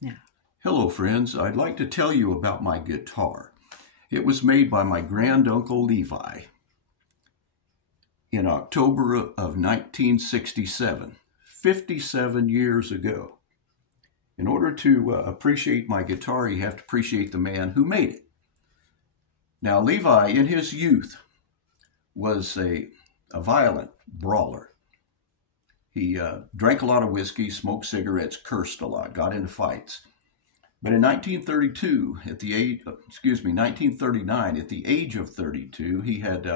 Yeah. Hello, friends. I'd like to tell you about my guitar. It was made by my granduncle Levi in October of 1967, 57 years ago. In order to appreciate my guitar, you have to appreciate the man who made it. Now, Levi, in his youth, was a violent brawler. He drank a lot of whiskey, smoked cigarettes, cursed a lot, got into fights. But in 1932, at the age, 1939, at the age of 32, he had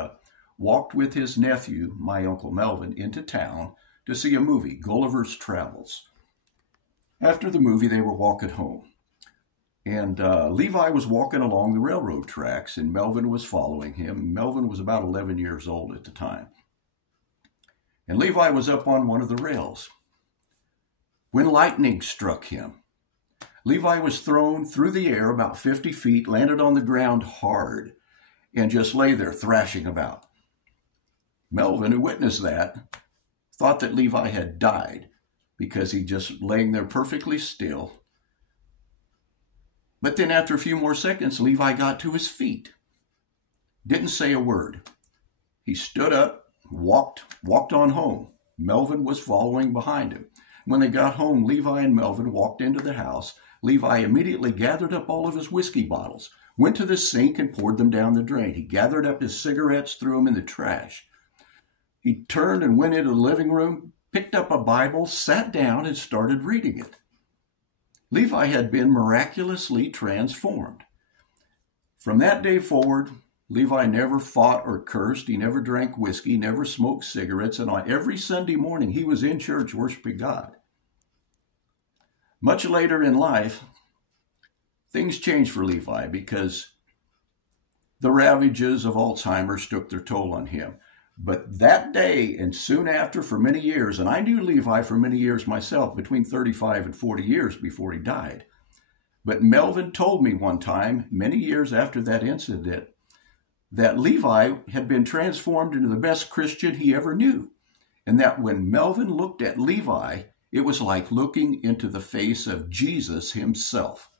walked with his nephew, my Uncle Melvin, into town to see a movie, Gulliver's Travels. After the movie, they were walking home. And Levi was walking along the railroad tracks, and Melvin was following him. Melvin was about 11 years old at the time. And Levi was up on one of the rails when lightning struck him. Levi was thrown through the air about 50 feet, landed on the ground hard, and just lay there thrashing about. Melvin, who witnessed that, thought that Levi had died because he just laying there perfectly still. But then after a few more seconds, Levi got to his feet. Didn't say a word. He stood up, walked on home. Melvin was following behind him. When they got home, Levi and Melvin walked into the house. Levi immediately gathered up all of his whiskey bottles, went to the sink and poured them down the drain. He gathered up his cigarettes, threw them in the trash. He turned and went into the living room, picked up a Bible, sat down, and started reading it. Levi had been miraculously transformed. From that day forward, Levi never fought or cursed. He never drank whiskey, never smoked cigarettes, and on every Sunday morning he was in church worshiping God. Much later in life, things changed for Levi because the ravages of Alzheimer's took their toll on him. But that day and soon after, for many years, and I knew Levi for many years myself, between 35 and 40 years before he died. But Melvin told me one time, many years after that incident, that Levi had been transformed into the best Christian he ever knew. And that when Melvin looked at Levi, it was like looking into the face of Jesus himself.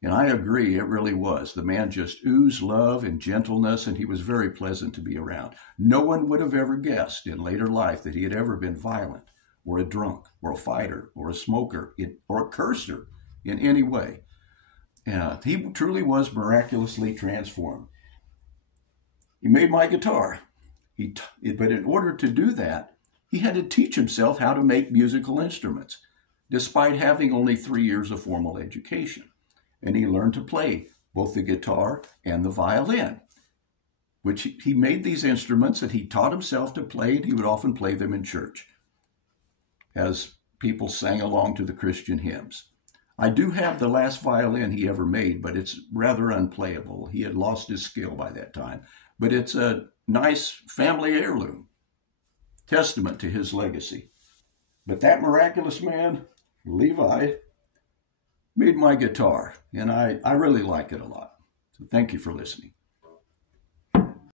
And I agree, it really was. The man just oozed love and gentleness, and he was very pleasant to be around. No one would have ever guessed in later life that he had ever been violent, or a drunk, or a fighter, or a smoker, or a curser in any way. He truly was miraculously transformed. He made my guitar. But in order to do that, he had to teach himself how to make musical instruments, despite having only 3 years of formal education. And he learned to play both the guitar and the violin, which he made these instruments that he taught himself to play, and he would often play them in church as people sang along to the Christian hymns. I do have the last violin he ever made, but it's rather unplayable. He had lost his skill by that time. But it's a nice family heirloom, testament to his legacy. But that miraculous man, Levi, made my guitar, and I really like it a lot. So thank you for listening.